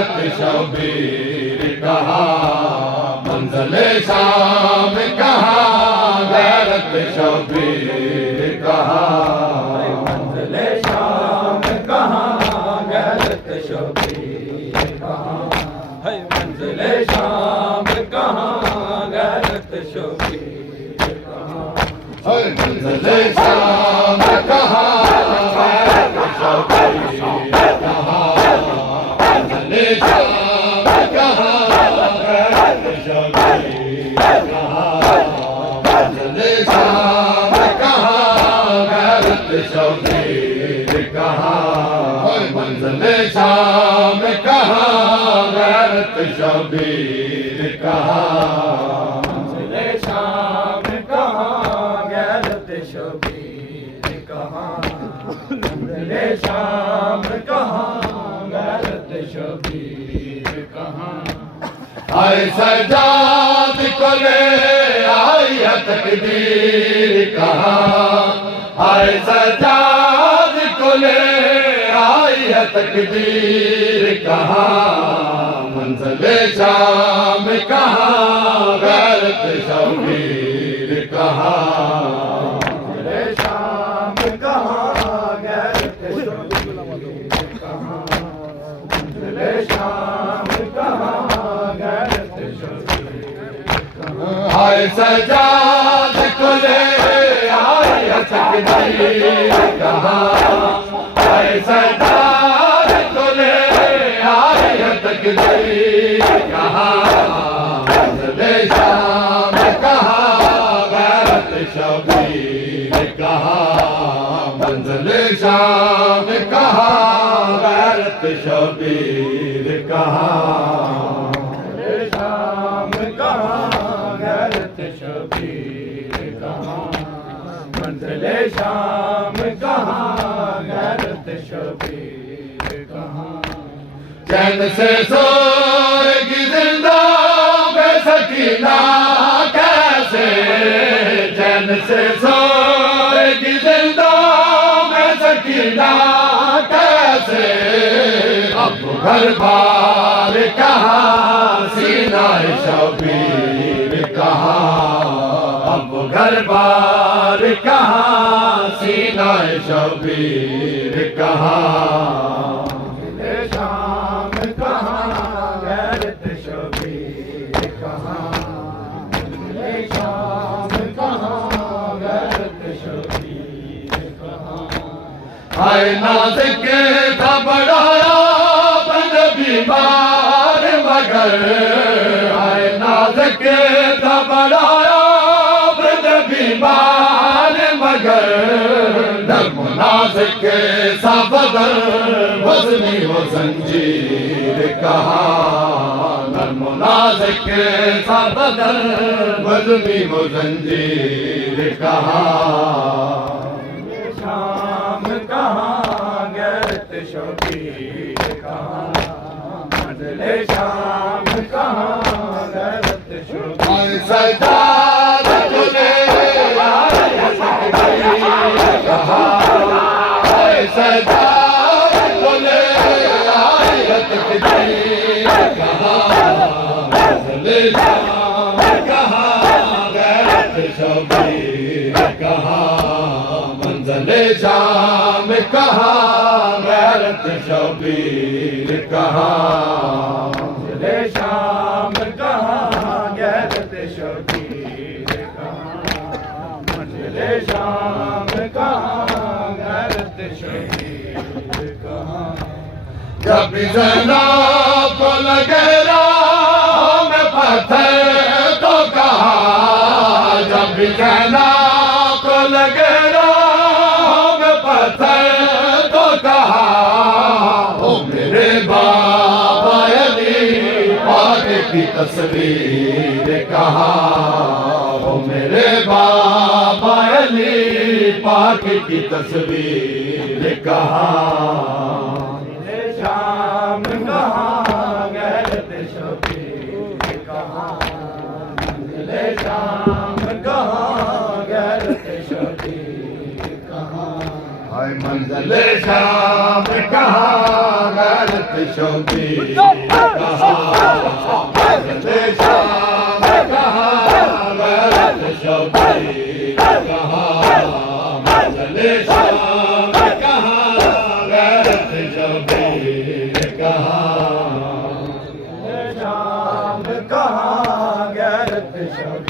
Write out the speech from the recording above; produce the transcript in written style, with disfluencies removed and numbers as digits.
गैरत शबीर कहाँ, मंज़िल शाम कहाँ, गैरत शबीर कहाँ, मंज़िल शाम कहाँ, गैरत शबीर कहाँ, है मंज़िल शाम कहाँ, गैरत शबीर कहाँ, मंज़िल शाम कहाँ, गैरत शबीर कहाँ, मंज़िल शाम कहाँ, गैरत शबीर कहाँ, मंज़िल शाम कहाँ, गैरत शबीर कहाँ, मंज़िल शाम कहाँ, गैरत शबीर कहाँ, मंज़िल शाम कहाँ, गैरत शबीर कहाँ, मंज़िल शाम कहाँ, गैरत शबीर कहाँ, आए सजाद को ले आई तकदीर कहाँ, आए सजाद को ले आई तकदीर कहाँ, मंज़िल शाम कहाँ, गैरत शबीर कहाँ, मंज़िल शाम कहाँ, गैरत शबीर कहाँ, मंज़िल शाम कहाँ, गैरत शबीर कहाँ, आए सजाद को ले आई तकदीर कहाँ, आए सजाद को ले आई तकदीर कहाँ, मंज़िल शाम कहाँ, गैरत शबीर कहाँ, मंज़िल शाम कहाँ, गैरत शबीर कहाँ, शाम कहाँ, गैरत शबीर कहाँ, मंज़िल शाम कहाँ, गैरत शबीर कहाँ, चैन से सोएगी जिंदा बेसकीना कैसे, चैन से सोएगी जिंदा बेसकीना कैसे, अब घर बार कहाँ, सीना शबीर कहाँ, अब घर बार कहाँ, सीना शबीर कहाँ, मंज़िल शाम कहाँ, गैरत शबीर कहाँ, मंज़िल शाम कहाँ, गैरत शबीर कहाँ, आए नाज़िक था बढ़ाया बन बीमार मगर, आए नाज़िक था बढ़ाया बन बीमार मगर, नर्म नाज़िक सा बदन वज़नी वो ज़ंजीर कहाँ, नर्म नाज़िक सा बदन वज़नी वो ज़ंजीर कहाँ, शाम कहाँ, गैरत शबीर कहाँ, मंज़िल शाम कहाँ, गैरत शबीर आए सजाद को ले आई तकदीर कहाँ, आए सजाद को ले आई तकदीर कहाँ, मंज़िल शाम कहाँ, गैरत शबीर कहाँ, मंज़िल शाम कहाँ, गैरत शबीर कहाँ, मंज़िल शाम कहाँ, गैरत शबीर कहाँ, मंज़िल शाम कहाँ, गैरत शबीर कहाँ, जब जनाब को लगे राह में पत्थर तो कहा, जब जनाब को लगे राह में पत्थर तो कहा, ओ मेरे बाबा अली पाक की तस्वीर कहा, ओ मेरे बाबा अली पाक की तस्वीर कहा, शाम कहाँ, गैरत शबीर कहाँ, मंज़िल शाम कहाँ, गैरत शबीर कहाँ, हाय मंज़िल शाम कहाँ, गैरत शबीर कहाँ मंजिले शाम कहाँ गैरत शबीर कहाँ मंजिले शाम कहाँ गैरत शबीर कहाँ शाम कहाँ गैरत शबीर